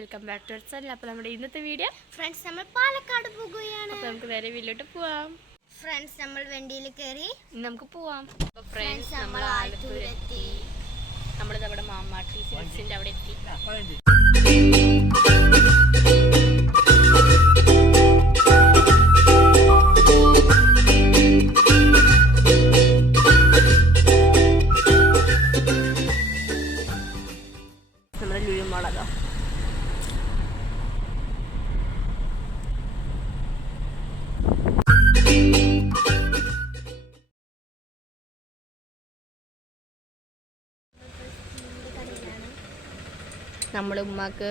Welcome back to channel. അപ്പോൾ നമ്മുടെ ഇന്നത്തെ വീഡിയോ ഫ്രണ്ട്സ് നമ്മൾ പാലക്കാട് പോകുകയാണ്. അപ്പോൾ നമുക്ക് നേരെ വീട്ടിലോട്ട് പോവാം. ഫ്രണ്ട്സ് നമ്മൾ വണ്ടിയിൽ കയറി നമുക്ക് പോവാം. അപ്പോൾ ഫ്രണ്ട്സ് നമ്മൾ ആലത്തൂരെത്തി. നമ്മൾ നമ്മുടെ മാമാട്ടി സിൽക്സിൻ്റെ അവിടെ എത്തി. നമ്മുടെ ലുലു മാളതാ. നമ്മൾ ഉമ്മാക്ക്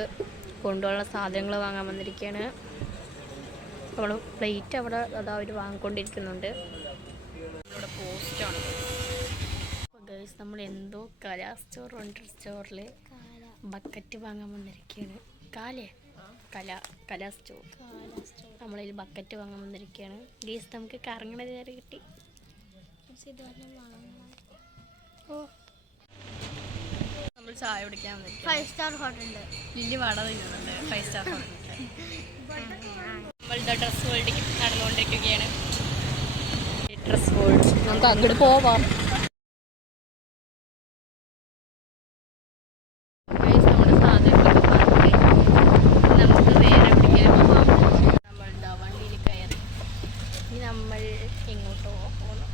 കൊണ്ടുപോകാനുള്ള സാധനങ്ങൾ വാങ്ങാൻ വന്നിരിക്കുകയാണ്. നമ്മൾ പ്ലേറ്റ് അവിടെ അതാ അവർ വാങ്ങിക്കൊണ്ടിരിക്കുന്നുണ്ട്. നമ്മുടെ പോസ്റ്റാണ്. അപ്പോൾ ഗൈസ് നമ്മൾ എന്തോ കലാ സ്റ്റോർ ഉണ്ട്. സ്റ്റോറിൽ ബക്കറ്റ് വാങ്ങാൻ വന്നിരിക്കുകയാണ്. കലാ സ്റ്റോർ. നമ്മളതിൽ ബക്കറ്റ് വാങ്ങാൻ വന്നിരിക്കുകയാണ്. ഗൈസ് നമുക്ക് കറങ്ങണ നേരെ കിട്ടി. ഓ നമ്മൾ ചായ കുടിക്കാൻ വന്നിട്ട് 5 സ്റ്റാർ ഹോട്ടലുണ്ട്. വലിയ വട തിന്നുന്നുണ്ട് 5 സ്റ്റാർ ഹോട്ടലിൽ. നമ്മളുടെ ഡ്രസ് വേൾഡിലേക്ക് നടന്നുകൊണ്ടിരിക്കുകയാണ്. ഡ്രസ് വേൾഡ് നമുക്ക് അങ്ങോട്ട് പോവാം. നമ്മുടെ സാധനങ്ങളൊക്കെ പറഞ്ഞ് നമുക്ക് വേറെ എവിടെയെങ്കിലും പോവാം. നമ്മളുടെ വണ്ടിയിൽ കയറി ഇനി നമ്മൾ എങ്ങോട്ടോ പോകുന്നു.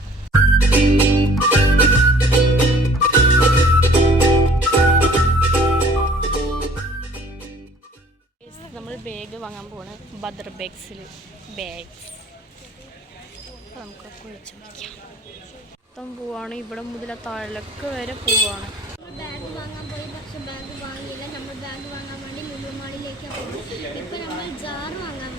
നമ്മൾ ബാഗ് വാങ്ങാൻ പോവാണ്. ബദർ ബാഗ്സിൽ ബാഗ്സ് നമുക്ക് കുഴിച്ച് പിടിക്കാം. മൊത്തം പോവാണ്. ഇവിടെ മുതൽ താഴേക്ക് വരെ പോവാണ്. ബാഗ് വാങ്ങാൻ പോയി, പക്ഷെ ബാഗ് വാങ്ങിയില്ല. നമ്മൾ ബാഗ് വാങ്ങാൻ വേണ്ടി ലുലു മാളിലേക്ക് പോകും. ഇപ്പം നമ്മൾ ജാർ വാങ്ങാൻ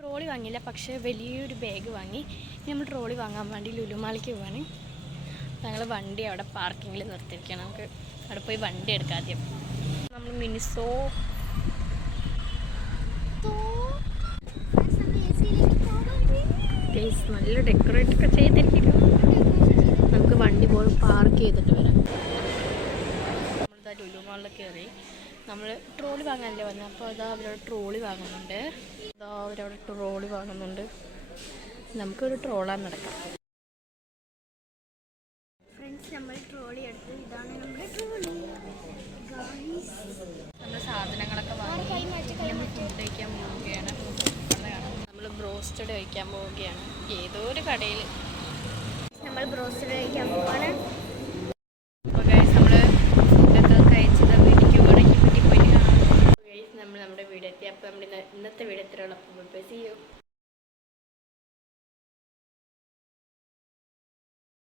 ട്രോളി വാങ്ങിയില്ല, പക്ഷേ വലിയൊരു ബാഗ് വാങ്ങി. നമ്മൾ ട്രോളി വാങ്ങാൻ വേണ്ടി ലുലു മാളിലേക്ക് പോവാണ്. ഞങ്ങൾ വണ്ടി അവിടെ പാർക്കിങ്ങിൽ നിർത്തിയിരിക്കുകയാണ്. നമുക്ക് അവിടെ പോയി വണ്ടി എടുക്കാം ആദ്യം. നമ്മൾ മിനിസോ നല്ല ഡെക്കറേറ്റ് ഒക്കെ ചെയ്തിരിക്കുന്നു. നമുക്ക് വണ്ടി പോയി പാർക്ക് ചെയ്തിട്ട് വരാം. നമ്മളിതാ ലുലു മാളിൽ കയറി. നമ്മൾ ട്രോളി വാങ്ങാനല്ലേ വന്നത്. അപ്പോൾ അതാ അവരവിടെ ട്രോളി വാങ്ങുന്നുണ്ട്. നമുക്കൊരു ട്രോളാൻ നടക്കാം. ഫ്രണ്ട്സ് നമ്മൾ ട്രോളി എടുത്തു. ഇതാണ് നമ്മുടെ ട്രോളി. നമ്മൾ സാധനങ്ങളൊക്കെ വാങ്ങി നമ്മൾ ഫുഡ് കഴിക്കാൻ പോവുകയാണ്. നമ്മൾ ബ്രോസ്റ്റഡ് കഴിക്കാൻ പോവുകയാണ് ഏതോ ഒരു കടയിൽ. നമ്മൾ ബ്രോസ്റ്റഡ് കഴിക്കാൻ പോവാണ്. അപ്പോൾ ഗൈസ് നമ്മൾ ഫുഡൊക്കെ കഴിച്ചത് വീട്ടിലേക്ക് പോകണമെങ്കിൽ വീട്ടിൽ പോയിട്ട് കാണാം. ഗൈസ് നമ്മൾ നമ്മുടെ വീടെത്തി. അപ്പോൾ നമ്മുടെ ഇന്നത്തെ വീട് എത്രയുള്ള